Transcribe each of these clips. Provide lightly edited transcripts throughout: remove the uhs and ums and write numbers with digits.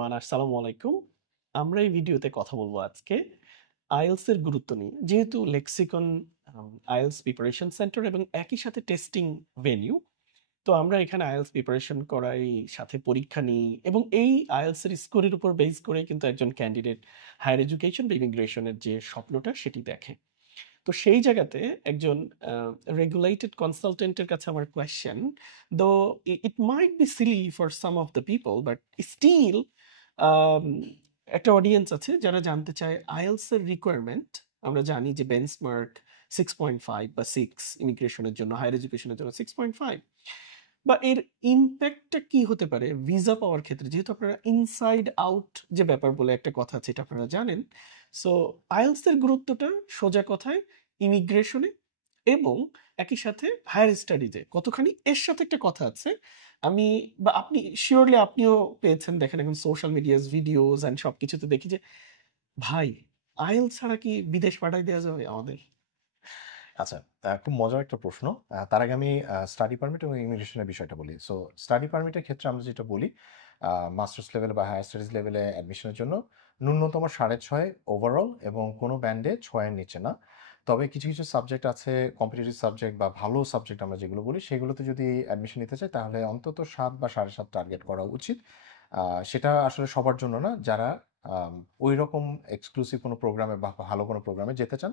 Everyone, আসসালামু আলাইকুম। আমরা এই ভিডিওতে কথা বলবো আজকে আইএলস এর গুরুত্ব নিয়ে। যেহেতু লেক্সিকন আইএলস প্রিপারেশন সেন্টার এবং একই সাথে টেস্টিং ভেন্যু, তো আমরা এখানে আইএলস প্রিপারেশন করাই, সাথে পরীক্ষা নিই এবং এই আইএলস এর স্কোরের উপর বেস করে কিন্তু একজন ক্যান্ডিডেট হায়ার এডুকেশন বা ইমিগ্রেশনের যে স্বপ্নটা সেটি দেখে। তো সেই জায়গাতে একজন রেগুলেটেড কনসালটেন্টের কাছে আমার question, though it might be silly for some of the people, but still একটা অডিয়েন্স আছে যারা জানতে চায় আইএলস এর রিকোয়ারমেন্ট। আমরা জানি যে বেঞ্চমার্ক 6.5 বা 6 ইমিগ্রেশনের জন্য, হায়ার এডুকেশনের জন্য 6.5, বা এর ইম্প্যাক্টটা কি হতে পারে ভিসা পাওয়ার ক্ষেত্রে, যেহেতু আপনারা ইনসাইড আউট যে ব্যাপার বলে একটা কথা আছে, এটা আপনারা জানেন। সো আইএলস এর গুরুত্বটা সোজা কথায় ইমিগ্রেশনে এবং একই সাথে হায়ার স্টাডিজে কতখানি, এর সাথে একটা কথা আছে। আমি বা আপনি শিওরলি আপনিও পেয়েছেন, দেখেন এখন সোশ্যাল মিডিয়াস ভিডিওস অ্যান্ড সব কিছুতে দেখি যে ভাই আইএলস ছাড়া কি বিদেশ পাঠাই দেওয়া যাবে আমাদের? আচ্ছা, খুব মজার একটা প্রশ্ন। তার আগে আমি স্টাডি পারমিট এবং ইমিগ্রেশনের বিষয়টা বলি। সো স্টাডি পারমিটের ক্ষেত্রে আমরা যেটা বলি, মাস্টার্স লেভেল বা হায়ার স্টাডিজ লেভেলে অ্যাডমিশনের জন্য ন্যূনতম 6.5 ওভারঅল এবং কোনো ব্যান্ডে 6-এর নিচে না। তবে কিছু কিছু সাবজেক্ট আছে, কম্পিটিটিভ সাবজেক্ট বা ভালো সাবজেক্ট আমরা যেগুলো বলি, সেগুলোতে যদি অ্যাডমিশন নিতে চাই তাহলে অন্তত 7 বা 7.5 টার্গেট করা উচিত। সেটা আসলে সবার জন্য না, যারা ওই রকম এক্সক্লুসিভ কোনো প্রোগ্রামে বা ভালো কোনো প্রোগ্রামে যেতে চান,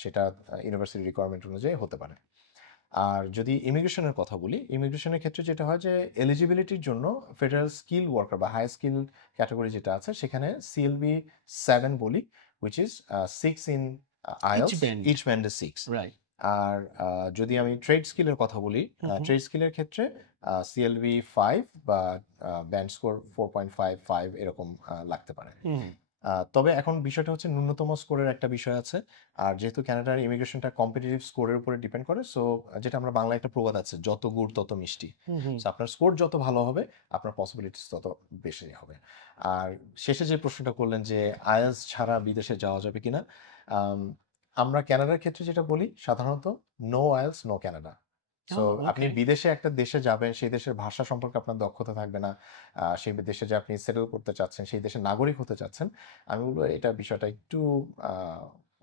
সেটা ইউনিভার্সিটি রিকোয়ারমেন্ট অনুযায়ী হতে পারে। আর যদি ইমিগ্রেশনের কথা বলি, ইমিগ্রেশনের ক্ষেত্রে যেটা হয় যে এলিজিবিলিটির জন্য ফেডারেল স্কিল ওয়ার্কার বা হাই স্কিল ক্যাটাগরি যেটা আছে, সেখানে সিএলবি 7 বলি, which is 6 in IELTS, each ব্যান্ডে 6। রাইট। আর যদি আমি ট্রেড স্কিলের কথা বলি, ট্রেড স্কিলের ক্ষেত্রে সিএলবি 5 বা ব্যান্ড স্কোর 4.55 এরকম লাগতে পারে। তবে এখন বিষয়টা হচ্ছে ন্যূনতম স্কোরের একটা বিষয় আছে। আর যেহেতু কানাডার ইমিগ্রেশনটা কম্পিটিটিভ স্কোরের উপরে ডিপেন্ড করে, সো যেটা আমরা বাংলায় একটা প্রবাদ আছে, যত গুড় তত মিষ্টি। সো আপনার স্কোর যত ভালো হবে, আপনার পসিবিলিটিস তত বেশি হবে। আর শেষে যে প্রশ্নটা করলেন যে আইএলস ছাড়া বিদেশে যাওয়া যাবে কিনা, আমরা কানাডার ক্ষেত্রে যেটা বলি সাধারণত, no IELTS no Canada. So আপনি বিদেশে একটা দেশে যাবেন, সেই দেশের ভাষা সম্পর্কে আপনার দক্ষতা থাকবে না, সেই দেশে যে আপনি সেটেল করতে চাচ্ছেন, সেই দেশের নাগরিক হতে চাচ্ছেন, আমি বলবো এটা বিষয়টা একটু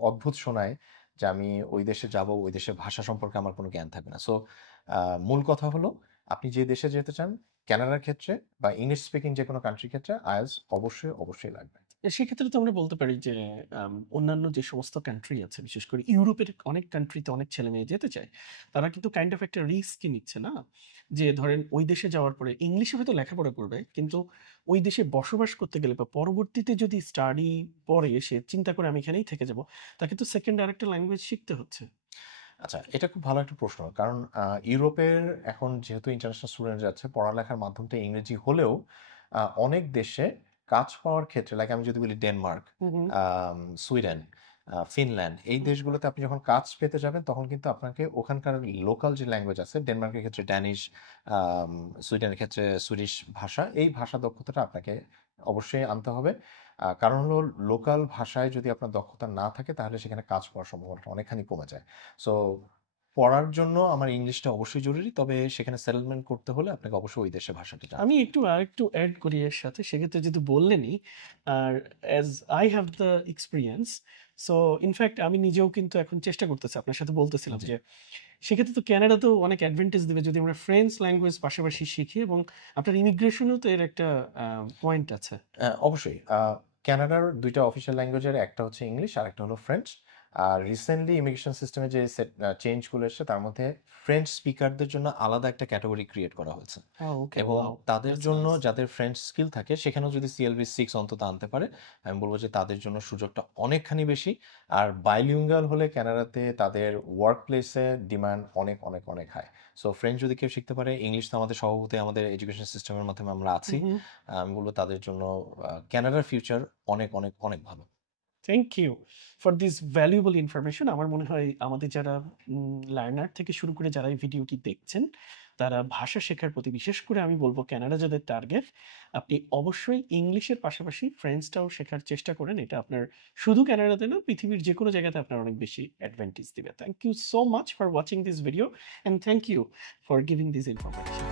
অদ্ভুত শোনায় যে আমি ওই দেশে যাব, ওই দেশের ভাষা সম্পর্কে আমার কোনো জ্ঞান থাকবে না। সো মূল কথা হলো, আপনি যে দেশে যেতে চান, কানাডার ক্ষেত্রে বা ইংলিশ স্পিকিং যে কোনো কান্ট্রির ক্ষেত্রে আইএলস অবশ্যই অবশ্যই লাগবে। সেক্ষেত্রে তো আমরা বলতে পারি যে অন্যান্য যে সমস্ত কান্ট্রি আছে, বিশেষ করে ইউরোপের অনেক কান্ট্রিতে অনেক ছেলে মেয়ে যেতে চায়, তারা কিন্তু কাইন্ড অফ একটা রিস্কই নিচ্ছে না, যে ধরেন ওই দেশে যাওয়ার পরে ইংলিশে হয়তো লেখাপড়া করবে, কিন্তু ওই দেশে বসবাস করতে গেলে বা পরবর্তীতে যদি স্টাডি পরে সে চিন্তা করে আমি এখানেই থেকে যাব, তাকে তো সেকেন্ড আরেকটা ল্যাঙ্গুয়েজ শিখতে হচ্ছে। আচ্ছা, এটা খুব ভালো একটা প্রশ্ন, কারণ ইউরোপের এখন যেহেতু ইন্টারন্যাশনাল স্টুডেন্ট যাচ্ছে, পড়ালেখার মাধ্যমটা ইংরেজি হলেও অনেক দেশে কাজ পাওয়ার ক্ষেত্রে, লাইক আমি যদি বলি ডেনমার্ক, সুইডেন, ফিনল্যান্ড, এই দেশগুলোতে আপনি যখন কাজ পেতে যাবেন, তখন কিন্তু আপনাকে ওখানকার লোকাল যে ল্যাঙ্গুয়েজ আছে, ডেনমার্কের ক্ষেত্রে ড্যানিশ, সুইডেনের ক্ষেত্রে সুইডিশ ভাষা, এই ভাষা দক্ষতাটা আপনাকে অবশ্যই আনতে হবে। কারণ হলো, লোকাল ভাষায় যদি আপনার দক্ষতা না থাকে, তাহলে সেখানে কাজ পাওয়ার সম্ভাবনাটা অনেকখানি কমে যায়। সো পড়ার জন্য আমার ইংলিশটা অবশ্যই জরুরি, তবে সেখানে সেটেলমেন্ট করতে হলে আপনাকে অবশ্যই ওই দেশের ভাষাটা জানতে হবে। আমি আরেকটু অ্যাড করি এর সাথে, সেক্ষেত্রে যদি বললেনই, আর as I have the experience, so in fact আমি নিজেও কিন্তু এখন চেষ্টা করতেছি, আপনার সাথে বলতেছিলাম যে সেক্ষেত্রে তো ক্যানাডাতেও অনেক অ্যাডভান্টেজ দেবে যদি আমরা ফ্রেঞ্চ ল্যাঙ্গুয়েজ পাশাপাশি শিখি, এবং আপনার ইমিগ্রেশনেও তো এর একটা পয়েন্ট আছে। অবশ্যই কানাডার 2টা অফিসিয়াল ল্যাঙ্গুয়েজের, একটা হচ্ছে ইংলিশ আর একটা হলো ফ্রেঞ্চ। আর রিসেন্টলি ইমিগ্রেশন সিস্টেমে যে চেঞ্জগুলো এসেছে, তার মধ্যে ফ্রেঞ্চ স্পিকারদের জন্য আলাদা একটা ক্যাটাগরি ক্রিয়েট করা হয়েছে, এবং তাদের জন্য যাদের ফ্রেঞ্চ স্কিল থাকে, সেখানেও যদি সিএলবি 6 অন্তত আনতে পারে, আমি বলবো যে তাদের জন্য সুযোগটা অনেকখানি বেশি। আর বাইলিঙ্গুয়াল হলে কানাডাতে তাদের ওয়ার্ক প্লেসে ডিমান্ড অনেক অনেক অনেক হাই। সো ফ্রেঞ্চ যদি কেউ শিখতে পারে, ইংলিশ তো আমাদের স্বভাবতই আমাদের এডুকেশন সিস্টেমের মাধ্যমে আমরা আছি, আমি বলবো তাদের জন্য কানাডার ফিউচার অনেক অনেক অনেক ভালো। Thank you for this valuable information. আমার মনে হয় আমাদের যারা লার্নার থেকে শুরু করে যারা এই ভিডিওটি দেখছেন, তারা ভাষা শেখার প্রতি, বিশেষ করে আমি বলবো ক্যানাডা যাদের টার্গেট, আপনি অবশ্যই ইংলিশের পাশাপাশি ফ্রেঞ্চটাও শেখার চেষ্টা করেন। এটা আপনার শুধু ক্যানাডাতে না, পৃথিবীর যে কোনো জায়গাতে আপনার অনেক বেশি অ্যাডভান্টেজ দিবে। Thank you so much for watching this video, and thank you for giving this information.